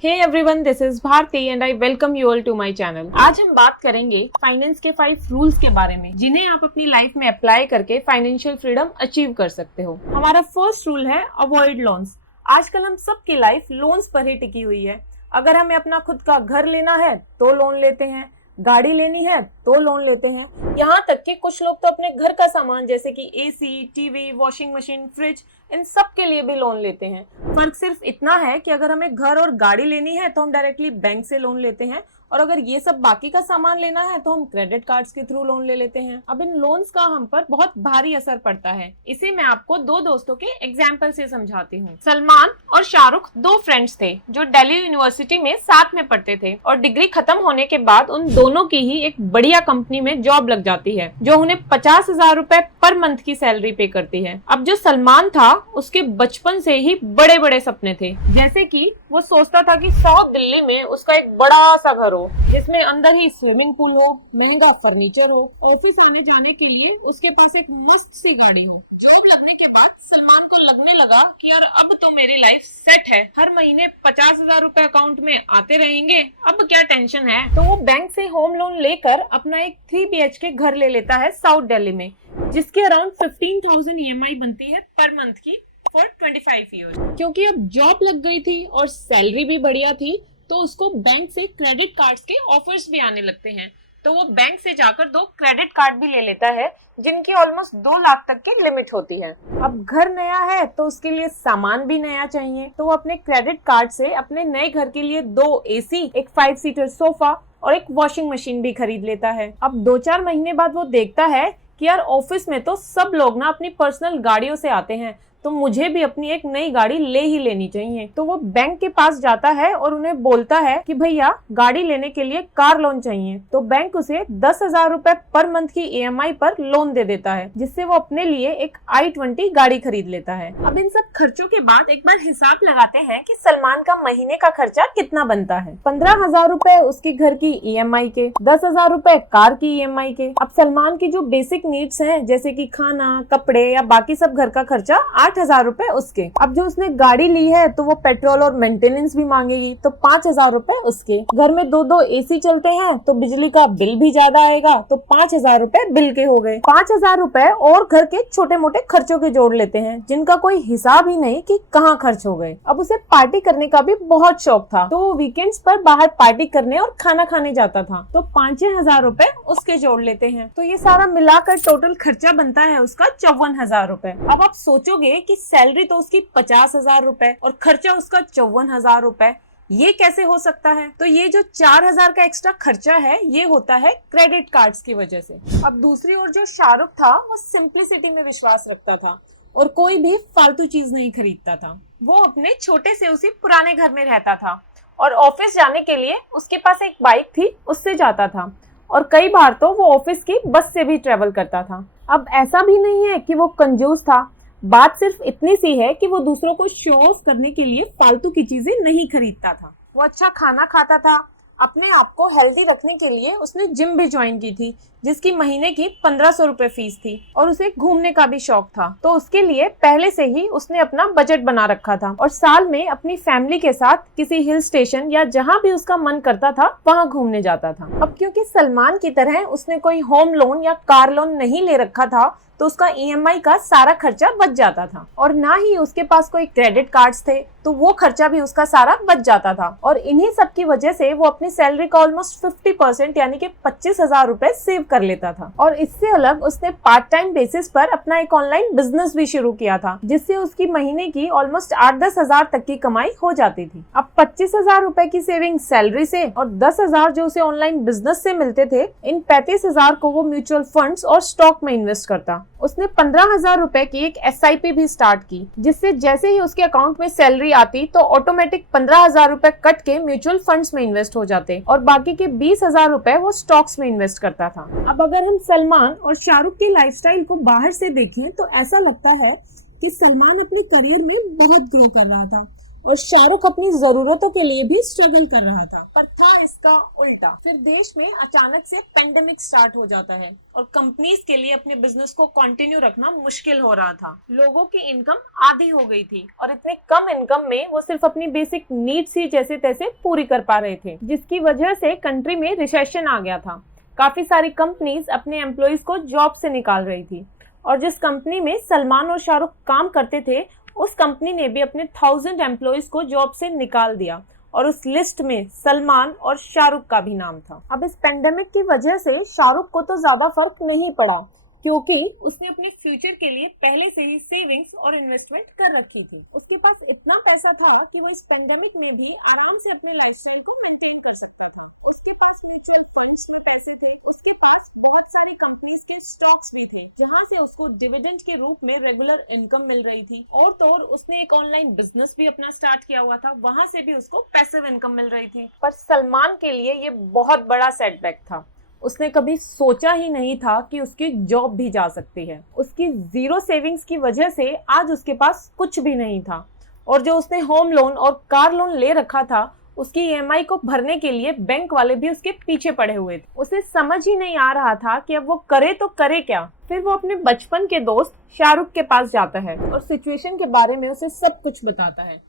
Hey everyone, this is Bharti and I welcome you all to my channel. आज हम बात करेंगे फाइनेंस के 5 रूल्स के बारे में जिन्हें आप अपनी लाइफ में अप्लाई करके फाइनेंशियल फ्रीडम अचीव कर सकते हो। हमारा फर्स्ट रूल है अवॉइड लोन्स। आजकल हम सबकी लाइफ लोन्स पर ही टिकी हुई है। अगर हमें अपना खुद का घर लेना है तो लोन लेते हैं, गाड़ी लेनी है तो लोन लेते हैं, यहाँ तक कि कुछ लोग तो अपने घर का सामान जैसे कि AC, TV, washing machine, fridge, इन सब के लिए भी लोन लेते हैं। फर्क सिर्फ इतना है कि अगर हमें घर और गाड़ी लेनी है तो हम डायरेक्टली बैंक से लोन लेते हैं, और अगर ये सब बाकी का सामान लेना है तो हम क्रेडिट कार्ड्स के थ्रू लोन ले लेते हैं। अब इन लोन्स का हम पर बहुत भारी असर पड़ता है। इसे मैं आपको 2 दोस्तों के एग्जाम्पल से समझाती हूँ। सलमान और शाहरुख 2 फ्रेंड्स थे जो दिल्ली यूनिवर्सिटी में साथ में पढ़ते थे, और डिग्री खत्म होने के बाद उन दोनों की ही एक बढ़िया कंपनी में जॉब लग जाती है जो उन्हें 50,000 रुपए पर मंथ की सैलरी पे करती है। अब जो सलमान था उसके बचपन से ही बड़े बड़े सपने थे, जैसे कि वो सोचता था कि साउथ दिल्ली में उसका एक बड़ा सा घर हो जिसमें अंदर ही स्विमिंग पूल हो, महंगा फर्नीचर हो, ऑफिस आने जाने के लिए उसके पास एक मस्त सी गाड़ी हो। जॉब लगने के बाद सलमान को लगने लगा कि यार अब तो मेरी लाइफ सेट है, हर महीने 50,000 रुपए अकाउंट में आते रहेंगे, अब क्या टेंशन है। तो वो बैंक से होम लोन लेकर अपना एक 3 BHK घर ले लेता है साउथ दिल्ली में, जिसके अराउंड 15,000 EMI बनती है पर मंथ की फॉर 25 ईयर्स। क्योंकि अब जॉब लग गई थी और सैलरी भी बढ़िया थी तो उसको बैंक से क्रेडिट कार्ड्स के ऑफर्स भी आने लगते हैं। तो वो बैंक से जाकर 2 क्रेडिट कार्ड भी ले लेता है जिनकी ऑलमोस्ट 2 लाख तक की लिमिट होती है। अब घर नया है तो उसके लिए सामान भी नया चाहिए, तो वो अपने क्रेडिट कार्ड से अपने नए घर के लिए 2 AC, एक 5 सीटर सोफा और एक वॉशिंग मशीन भी खरीद लेता है। अब 2-4 महीने बाद वो देखता है कि यार ऑफिस में तो सब लोग ना अपनी पर्सनल गाड़ियों से आते हैं, तो मुझे भी अपनी एक नई गाड़ी ले ही लेनी चाहिए। तो वो बैंक के पास जाता है और उन्हें बोलता है कि भैया गाड़ी लेने के लिए कार लोन चाहिए। तो बैंक उसे 10,000 रुपए पर मंथ की EMI पर लोन दे देता है, जिससे वो अपने लिए एक i20 गाड़ी खरीद लेता है। अब इन सब खर्चों के बाद एक बार हिसाब लगाते हैं कि सलमान का महीने का खर्चा कितना बनता है। 15,000 रुपए उसकी घर की EMI के, 10,000 रुपए कार की EMI के। अब सलमान की जो बेसिक नीड्स हैं जैसे कि खाना, कपड़े या बाकी सब घर का खर्चा 8,000 रुपए उसके। अब जो उसने गाड़ी ली है तो वो पेट्रोल और मेंटेनेंस भी मांगेगी, तो 5,000 रुपए उसके। घर में 2-2 AC चलते हैं तो बिजली का बिल भी ज्यादा आएगा, तो 5,000 रुपए बिल के हो गए। 5,000 रुपए और घर के छोटे मोटे खर्चों के जोड़ लेते हैं जिनका कोई हिसाब ही नहीं कि कहाँ खर्च हो गए। अब उसे पार्टी करने का भी बहुत शौक था, तो वो वीकेंड्स पर बाहर पार्टी करने और खाना खाने जाता था, तो 5,000 रुपए उसके जोड़ लेते हैं। तो ये सारा मिलाकर टोटल खर्चा बनता है उसका 54,000 रुपए। अब आप सोचोगे कि सैलरी तो उसकी 50,000 रुपए और खर्चा उसका 54,000 रुपए, ये कैसे हो सकता है? तो ये जो 4,000 का एक्स्ट्रा खर्चा है ये होता है क्रेडिट कार्ड्स की वजह से। अब दूसरी ओर जो शाहरुख था वो सिंप्लिसिटी में विश्वास रखता था और कोई भी फालतू चीज नहीं खरीदता था। वो अपने छोटे से उसी पुराने घर में रहता था और ऑफिस जाने के लिए उसके पास एक बाइक थी, उससे जाता था, और कई बार तो वो ऑफिस की बस से भी ट्रेवल करता था। अब ऐसा भी नहीं है कि वो कंजूस था, बात सिर्फ इतनी सी है कि वो दूसरों को शो ऑफ करने के लिए फालतू की चीजें नहीं खरीदता था। वो अच्छा खाना खाता था, अपने आप को हेल्दी रखने के लिए उसने जिम भी ज्वाइन की थी जिसकी महीने की 1,500 रुपए फीस थी, और उसे घूमने का भी शौक था, तो उसके लिए पहले से ही उसने अपना बजट बना रखा था और साल में अपनी फैमिली के साथ किसी हिल स्टेशन या जहाँ भी उसका मन करता था वहाँ घूमने जाता था। अब क्योंकि सलमान की तरह उसने कोई होम लोन या कार लोन नहीं ले रखा था तो उसका EMI का सारा खर्चा बच जाता था, और ना ही उसके पास कोई क्रेडिट कार्ड्स थे तो वो खर्चा भी उसका सारा बच जाता था। और इन्हीं सब की वजह से वो अपनी सैलरी का ऑलमोस्ट 50% यानी कि 25,000 रुपए सेव कर लेता था। और इससे अलग उसने पार्ट टाइम बेसिस पर अपना एक ऑनलाइन बिजनेस भी शुरू किया था जिससे उसकी महीने की ऑलमोस्ट 8-10 हजार तक की कमाई हो जाती थी। अब 25,000 रुपए की सेविंग सैलरी से और 10,000 जो उसे ऑनलाइन बिजनेस से मिलते थे, इन 35,000 को वो म्यूचुअल फंड्स और स्टॉक में इन्वेस्ट करता। उसने 15,000 रुपए की एक SIP भी स्टार्ट की, जिससे जैसे ही उसके अकाउंट में सैलरी आती तो ऑटोमेटिक 15,000 रुपए कट के म्यूचुअल फंड्स में इन्वेस्ट हो जाते और बाकी के 20,000 रुपए वो स्टॉक्स में इन्वेस्ट करता था। अब अगर हम सलमान और शाहरुख की लाइफस्टाइल को बाहर से देखें तो ऐसा लगता है कि सलमान अपने करियर में बहुत ग्रो कर रहा था और शाहरुख अपनी जरूरतों के लिए भी स्ट्रगल कर रहा था। पर था इसका उल्टा। फिर देश में अचानक से पेंडेमिक स्टार्ट हो जाता है और कंपनीज के लिए अपने बिजनेस को कंटिन्यू रखना मुश्किल हो रहा था। लोगों की इनकम आधी हो गई थी और इतने कम इनकम में वो सिर्फ अपनी बेसिक नीड्स ही जैसे तैसे पूरी कर पा रहे थे, जिसकी वजह से कंट्री में रिसेशन आ गया था। काफी सारी कंपनीज अपने एम्प्लॉइज को जॉब से निकाल रही थी और जिस कंपनी में सलमान और शाहरुख काम करते थे उस कंपनी ने भी अपने 1000 एम्प्लॉइज को जॉब से निकाल दिया और उस लिस्ट में सलमान और शाहरुख का भी नाम था। अब इस पेंडेमिक की वजह से शाहरुख को तो ज्यादा फर्क नहीं पड़ा क्योंकि उसने अपने फ्यूचर के लिए पहले से ही सेविंग्स और इन्वेस्टमेंट कर रखी थी। उसके पास इतना पैसा था कि वो इस पेंडेमिक में भी आराम से अपनी लाइफस्टाइल को मेंटेन कर सकता था। उसके पास म्यूचुअल फंड्स में पैसे थे, उसके पास बहुत सारी कंपनीज के स्टॉक्स भी थे जहां से उसको डिविडेंड के रूप में रेगुलर इनकम मिल रही थी। और तो और उसने एक ऑनलाइन बिजनेस भी अपना स्टार्ट किया हुआ था, वहां से भी उसको पैसिव इनकम मिल रही थी। पर सलमान के लिए ये बहुत बड़ा सेटबैक था। उसने कभी सोचा ही नहीं था कि उसकी जॉब भी जा सकती है। उसकी जीरो सेविंग्स की वजह से आज उसके पास कुछ भी नहीं था और जो उसने होम लोन और कार लोन ले रखा था उसकी ईएमआई को भरने के लिए बैंक वाले भी उसके पीछे पड़े हुए थे। उसे समझ ही नहीं आ रहा था कि अब वो करे तो करे क्या। फिर वो अपने बचपन के दोस्त शाहरुख के पास जाता है और सिचुएशन के बारे में उसे सब कुछ बताता है।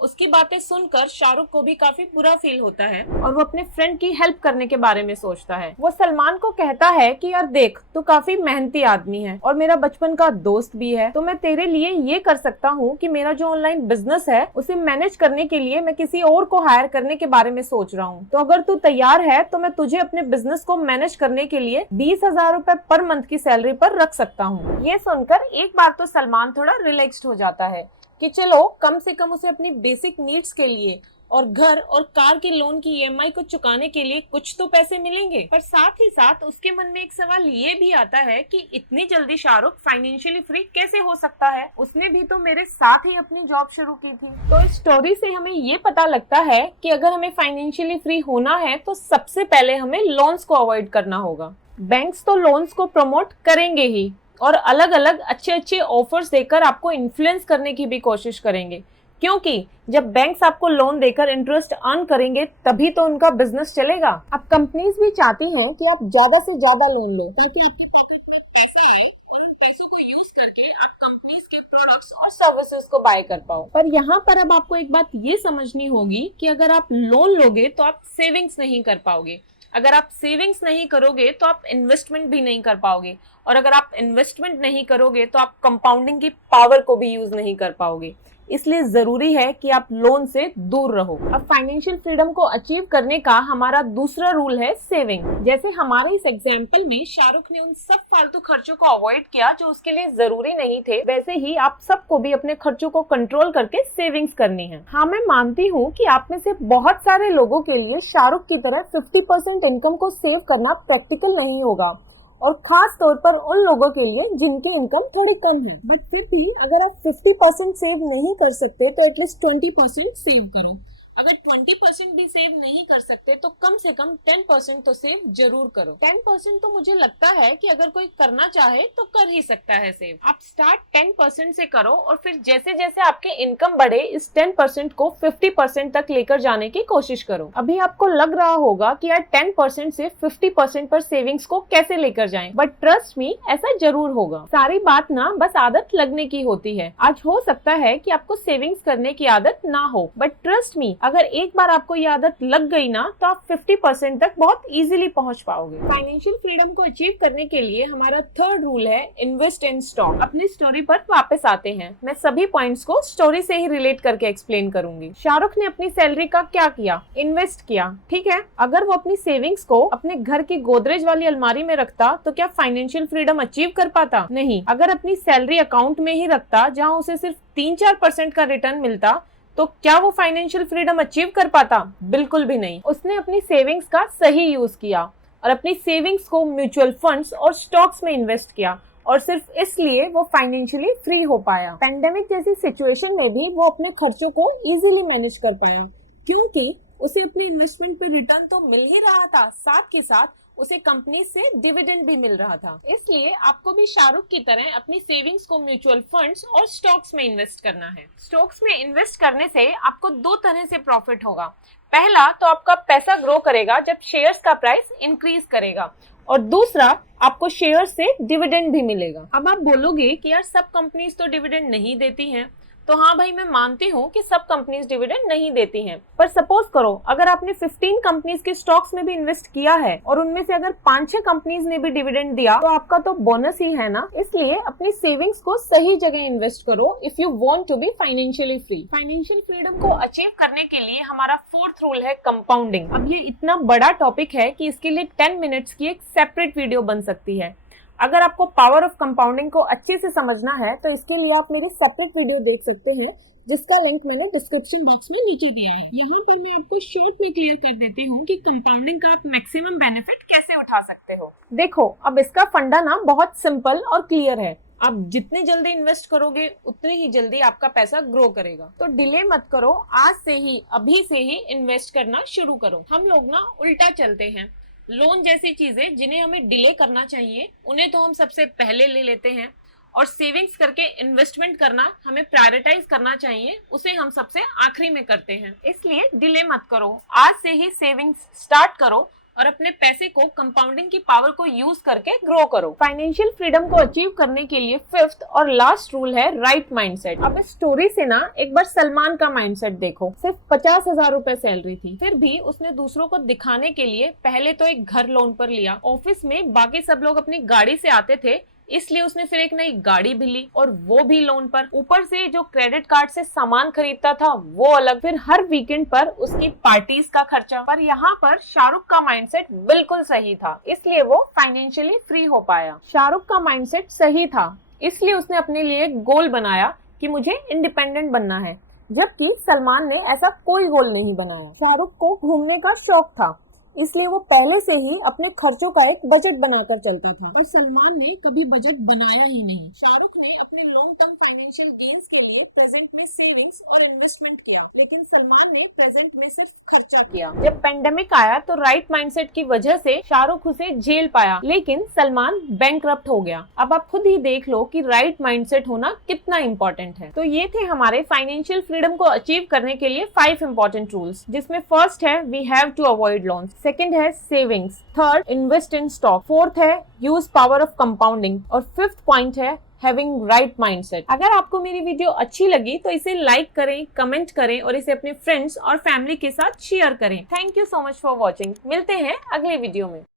उसकी बातें सुनकर शाहरुख को भी काफी बुरा फील होता है और वो अपने फ्रेंड की हेल्प करने के बारे में सोचता है। वो सलमान को कहता है कि यार देख, तू काफी मेहनती आदमी है और मेरा बचपन का दोस्त भी है, तो मैं तेरे लिए ये कर सकता हूँ कि मेरा जो ऑनलाइन बिजनेस है उसे मैनेज करने के लिए मैं किसी और को हायर करने के बारे में सोच रहा हूँ। तो अगर तू तैयार है तो मैं तुझे अपने बिजनेस को मैनेज करने के लिए 20,000 रुपए पर मंथ की सैलरी पर रख सकता हूँ। ये सुनकर एक बार तो सलमान थोड़ा रिलैक्स्ड हो जाता है कि चलो कम से कम उसे अपनी बेसिक नीड्स के लिए और घर और कार के लोन की ईएमआई को चुकाने के लिए कुछ तो पैसे मिलेंगे। पर साथ ही साथ उसके मन में एक सवाल ये भी आता है कि इतनी जल्दी शाहरुख फाइनेंशियली फ्री कैसे हो सकता है? उसने भी तो मेरे साथ ही अपनी जॉब शुरू की थी। तो इस स्टोरी से हमें ये पता लगता है कि अगर हमें फाइनेंशियली फ्री होना है तो सबसे पहले हमें लोन्स को अवॉइड करना होगा। बैंक्स तो लोन्स को प्रमोट करेंगे ही और अलग अलग अच्छे अच्छे ऑफर्स देकर आपको इन्फ्लुएंस करने की भी कोशिश करेंगे, क्योंकि जब बैंक्स आपको लोन देकर इंटरेस्ट अर्न करेंगे तभी तो उनका बिजनेस चलेगा। अब कंपनीज भी चाहती हैं कि आप ज्यादा से ज्यादा लोन लो ताकि आपके पॉकेट में पैसा आए और उन पैसों को यूज करके आप कंपनीज के प्रोडक्ट्स और सर्विसेज को बाय कर पाओ। पर यहाँ पर अब आपको एक बात ये समझनी होगी कि अगर आप लोन लोगे तो आप सेविंग्स नहीं कर पाओगे, अगर आप सेविंग्स नहीं करोगे तो आप इन्वेस्टमेंट भी नहीं कर पाओगे और अगर आप इन्वेस्टमेंट नहीं करोगे तो आप कंपाउंडिंग की पावर को भी यूज नहीं कर पाओगे। इसलिए जरूरी है कि आप लोन से दूर रहो। अब फाइनेंशियल फ्रीडम को अचीव करने का हमारा दूसरा रूल है सेविंग। जैसे हमारे इस एग्जाम्पल में शाहरुख ने उन सब फालतू खर्चों को अवॉइड किया जो उसके लिए जरूरी नहीं थे, वैसे ही आप सबको भी अपने खर्चों को कंट्रोल करके सेविंग्स करनी है। हाँ, मैं मानती हूँ कि आप में से बहुत सारे लोगों के लिए शाहरुख की तरह 50% इनकम को सेव करना प्रैक्टिकल नहीं होगा और खास तौर पर उन लोगों के लिए जिनकी इनकम थोड़ी कम है। बट फिर भी अगर आप 50% सेव नहीं कर सकते तो एटलीस्ट 20% सेव करो। अगर 20% भी सेव नहीं कर सकते तो कम से कम 10% तो सेव जरूर करो। 10% तो मुझे लगता है कि अगर कोई करना चाहे तो कर ही सकता है सेव। आप स्टार्ट 10% से करो और फिर जैसे जैसे आपके इनकम बढ़े इस 10% को 50% तक लेकर जाने की कोशिश करो। अभी आपको लग रहा होगा कि यार 10% से 50% पर सेविंग्स को कैसे लेकर जाएं, बट ट्रस्ट मी ऐसा जरूर होगा। सारी बात ना बस आदत लगने की होती है। आज हो सकता है कि आपको सेविंग्स करने की आदत ना हो, बट ट्रस्ट मी अगर एक बार आपको ये आदत लग गई ना तो आप 50% तक बहुत इजीली पहुंच पाओगे। फाइनेंशियल फ्रीडम को अचीव करने के लिए हमारा थर्ड रूल है इन्वेस्ट इन स्टॉक। अपनी स्टोरी पर वापस आते हैं। मैं सभी पॉइंट्स को स्टोरी से ही रिलेट करके एक्सप्लेन करूंगी। शाहरुख ने अपनी सैलरी का क्या किया? इन्वेस्ट किया, ठीक है। अगर वो अपनी सेविंग्स को अपने घर की गोदरेज वाली अलमारी में रखता तो क्या फाइनेंशियल फ्रीडम अचीव कर पाता? नहीं। अगर अपनी सैलरी अकाउंट में ही रखता जहाँ उसे सिर्फ 3-4% का रिटर्न मिलता तो क्या वो फाइनेंशियल फ्रीडम अचीव कर पाता? बिल्कुल भी नहीं। उसने अपनी सेविंग्स का सही यूज किया और अपनी सेविंग्स को म्यूचुअल फंड्स और स्टॉक्स में इन्वेस्ट किया और सिर्फ इसलिए वो फाइनेंशियली फ्री हो पाया। पेंडेमिक जैसी सिचुएशन में भी वो अपने खर्चों को इजीली मैनेज कर पाया क्योंकि उसे अपने इन्वेस्टमेंट पे रिटर्न तो मिल ही रहा था, साथ के साथ उसे कंपनी से डिविडेंड भी मिल रहा था। इसलिए आपको भी शाहरुख की तरह अपनी सेविंग्स को म्यूचुअल फंड्स और स्टॉक्स में इन्वेस्ट करना है। स्टॉक्स में इन्वेस्ट करने से आपको दो तरह से प्रॉफिट होगा। पहला तो आपका पैसा ग्रो करेगा जब शेयर्स का प्राइस इंक्रीज करेगा, और दूसरा आपको शेयर से डिविडेंड भी मिलेगा। अब आप बोलोगे कि यार सब कंपनीज तो डिविडेंड नहीं देती हैं। तो हाँ भाई, मैं मानती हूँ कि सब कंपनीज डिविडेंड नहीं देती हैं, पर सपोज करो अगर आपने 15 कंपनीज के स्टॉक्स में भी इन्वेस्ट किया है और उनमें से अगर 5-6 कंपनीज ने भी डिविडेंड दिया तो आपका तो बोनस ही है ना। इसलिए अपनी सेविंग्स को सही जगह इन्वेस्ट करो if you want to be financially free. Financial freedom को अचीव करने के लिए हमारा फोर्थ रूल है कंपाउंडिंग। अब ये इतना बड़ा टॉपिक है कि इसके लिए 10 मिनट्स की एक सेपरेट वीडियो बन सकती है। अगर आपको पावर ऑफ कंपाउंडिंग को अच्छे से समझना है तो इसके लिए आप मेरी सेपरेट वीडियो देख सकते हैं, जिसका लिंक मैंने डिस्क्रिप्शन बॉक्स में नीचे दिया है। यहाँ पर मैं आपको शॉर्ट में क्लियर कर देती हूँ कि कंपाउंडिंग का आप मैक्सिमम बेनिफिट कैसे उठा सकते हो। देखो, अब इसका फंडा ना बहुत सिंपल और क्लियर है। आप जितने जल्दी इन्वेस्ट करोगे उतनी ही जल्दी आपका पैसा ग्रो करेगा। तो डिले मत करो, आज से ही, अभी से ही इन्वेस्ट करना शुरू करो। हम लोग ना उल्टा चलते हैं। लोन जैसी चीजें जिन्हें हमें डिले करना चाहिए उन्हें तो हम सबसे पहले ले लेते हैं, और सेविंग्स करके इन्वेस्टमेंट करना हमें प्रायोरिटाइज करना चाहिए, उसे हम सबसे आखिरी में करते हैं। इसलिए डिले मत करो, आज से ही सेविंग्स स्टार्ट करो और अपने पैसे को कंपाउंडिंग की पावर को यूज करके ग्रो करो। फाइनेंशियल फ्रीडम को अचीव करने के लिए फिफ्थ और लास्ट रूल है राइट माइंडसेट। अब इस स्टोरी से ना एक बार सलमान का माइंडसेट देखो। सिर्फ 50,000 रुपए सैलरी थी, फिर भी उसने दूसरों को दिखाने के लिए पहले तो एक घर लोन पर लिया। ऑफिस में बाकी सब लोग अपनी गाड़ी से आते थे, इसलिए उसने फिर एक नई गाड़ी भी ली, और वो भी लोन पर। ऊपर से जो क्रेडिट कार्ड से सामान खरीदता था वो अलग, फिर हर वीकेंड पर उसकी पार्टीज का खर्चा। पर यहाँ पर शाहरुख का माइंडसेट बिल्कुल सही था, इसलिए वो फाइनेंशियली फ्री हो पाया। शाहरुख का माइंडसेट सही था, इसलिए उसने अपने लिए एक गोल बनाया कि मुझे इंडिपेंडेंट बनना है, जबकि सलमान ने ऐसा कोई गोल नहीं बनाया। शाहरुख को घूमने का शौक था, इसलिए वो पहले से ही अपने खर्चों का एक बजट बनाकर चलता था, और सलमान ने कभी बजट बनाया ही नहीं। शाहरुख ने अपने लॉन्ग टर्म फाइनेंशियल गेन्स के लिए प्रेजेंट में सेविंग्स और इन्वेस्टमेंट किया, लेकिन सलमान ने प्रेजेंट में सिर्फ खर्चा किया। जब पेंडेमिक आया तो राइट माइंडसेट की वजह से शाहरुख उसे झेल पाया, लेकिन सलमान बैंकरप्ट हो गया। अब आप खुद ही देख लो कि राइट माइंडसेट होना कितना इंपॉर्टेंट है। तो ये थे हमारे फाइनेंशियल फ्रीडम को अचीव करने के लिए 5 इंपॉर्टेंट रूल्स, जिसमें फर्स्ट है we have to avoid loans, second है savings, third invest in stock, fourth है यूज पावर ऑफ कंपाउंडिंग, और फिफ्थ पॉइंट है हैविंग राइट माइंडसेट। अगर आपको मेरी वीडियो अच्छी लगी तो इसे लाइक करें, कमेंट करें और इसे अपने फ्रेंड्स और फैमिली के साथ शेयर करें। Thank you so much for watching. मिलते हैं अगले वीडियो में।